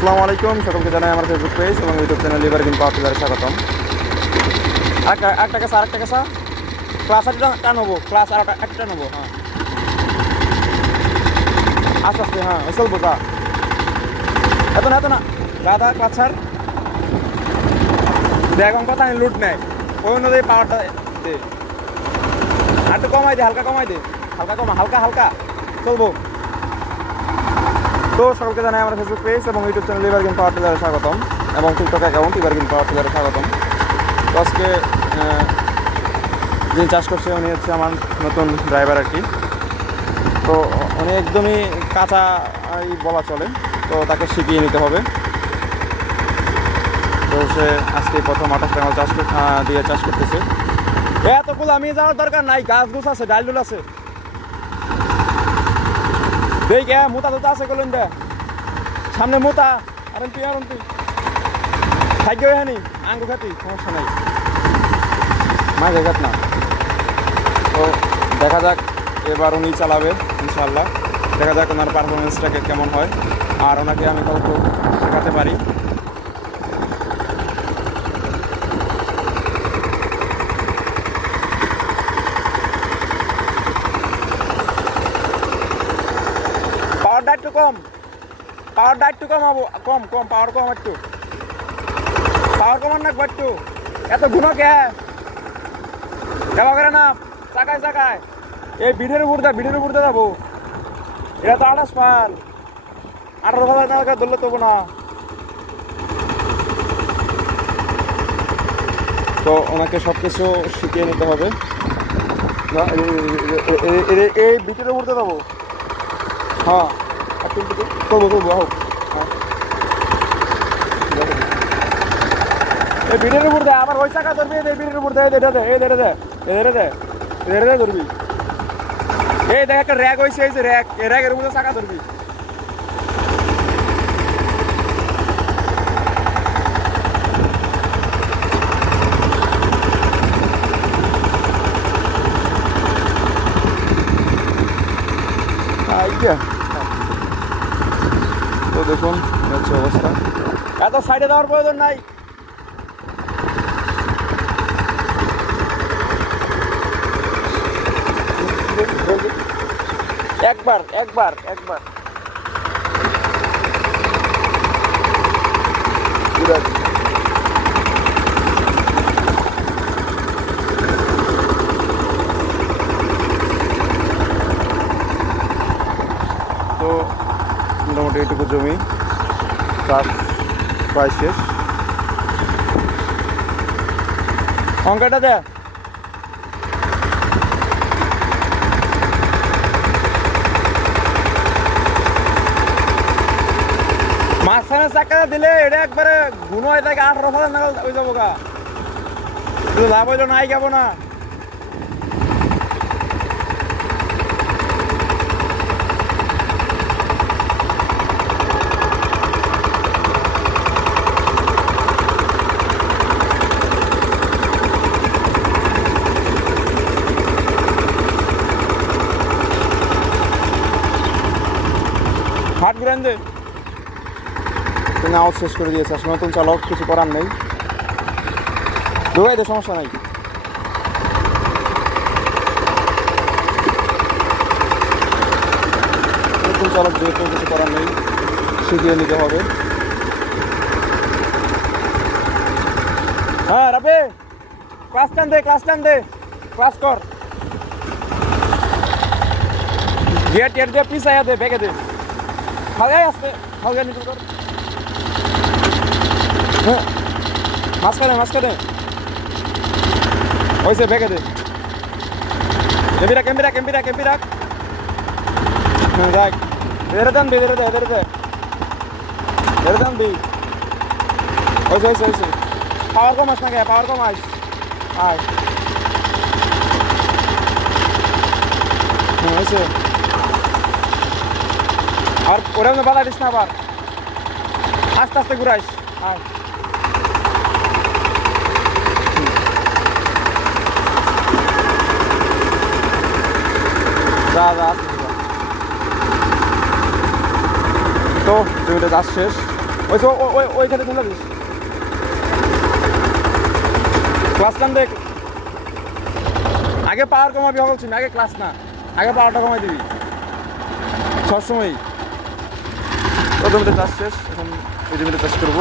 আসসালামু আলাইকুম, সকলকে জানাই আমার ফেসবুক পেজ এবং ইউটিউব চ্যানেল লিভারগিন পাওয়ার টিলারে স্বাগতম। একটা কেসা ক্লাস একটা নেবো, ক্লাস আর একটা নেবো। হ্যাঁ আস্তে আস্তে, হ্যাঁ চলবো যা, এত না দাদা ক্লাস ছাড় দেখ, কথা আমি লুট নেয় ওই অনুযায়ী পাওয়ারটা দে, আর একটু কমাই দে, হালকা কমাই দে, হালকা চলবো। তো সকলকে জানাই আমার ফেসবুক পেজ এবং ইউটিউব চ্যানেল লিভারগিন পাওয়ার টিলারে স্বাগতম এবং টিকটক অ্যাকাউন্ট লিভারগিন পাওয়ার টিলারে স্বাগতম। তো আজকে যিনি চাষ করছে উনি হচ্ছে আমার নতুন ড্রাইভার আর কি। তো উনি একদমই কাঁচা বলা চলে, তো তাকে শিখিয়ে নিতে হবে। তো সে আজকে প্রথম 28 টাকা চাষ দিয়ে চাষ করতেছে। এতগুলো আমি যাওয়ার দরকার নাই, গাছ গুছ আছে, ডাল ডুল আছে, দেখ মোতা তোতা আছে কলেন দে সামনে মোতা, আর তুই খাদ্য হানি আঙ্গু খাতি সমস্যা নাই, মাছ ঘাত না। তো দেখা যাক এবার উনি চালাবে ইনশাআল্লাহ, দেখা যাক ওনার পারফরমেন্সটাকে কেমন হয় আর ওনাকে আমি কত শেখাতে পারি। পাওয়ারটা একটু কম পাওয়ার কম একটু, পাওয়ার কমান না একটু, এত ঘুনো কে দেওয়া করে না, চাকায় এই বিড়ের উপর যাবো, এটা তো 28 পাল, 18,000 টাকা ধরলে তবু না। তো ওনাকে সব কিছু শিখিয়ে নিতে হবে। এই বিটের উপর যাবো, হ্যাঁ চলবো হোক, এই বিটের উপর দেয়, আবার ওই চাকা ধরবি, এই বিটের উপর দেয়, ধরবি। এই দেখ একটা র্যাক হয়েছে, এই যে র্যাক, এই র্যাকের উপরে চাকা ধরবি। তো দেখুন হচ্ছে অবস্থা, এত সাইডে দেওয়ার প্রয়োজন নাই। একবার তো মোটামুটি এটুকু জমি চাষ প্রায় শেষ। অঙ্কটা দে, মাঝখানে চাকা দিলে এটা একবারে ঘুনো হয়ে থাকে, 18,000 টাকা হয়ে যাবো গা, লাভ হইলো নাই যাবো না। হাট গ্রান দে, তুমি আউট শেষ করে দিয়েছে, আসলে নতুন চালক, কিছু করার নেই, ঢুকাই দে, সমস্যা নাই। নতুন চালক যেহেতু কিছু করার নেই, শিখিয়ে নিতে হবে। হ্যাঁ রাবে, ক্লাস টান দে, ক্লাস কর, গিয়ার টিয়ার দিয়ে পিছাইয়া দে, বেগে দে, খাওয়াই আসতে খাওয়া নিতে কর, হ্যাঁ মাঝখানে হয়েছে, বেগে দে, ক্যাম্পি রাখ, হ্যাঁ দেখ, ধীরে দান দি, হয়েছে, পাওয়ার কম আস না, পাওয়ার কম আয়, হ্যাঁ হয়েছে, আর ওরা বাধা দিস না, আবার আস্তে ঘুরাইস, আয় যা তো জমিটা চাষ শেষ, ওই তো ওইখানে চলে দিস ক্লাস টান দেখ আগে পাওয়ার কমাবি বলছি না আগে ক্লাস না আগে পাওয়ারটা কমাই দিবি সবসময় প্রথমে চাষ শেষ এখন এই জমিতে চাষ করবো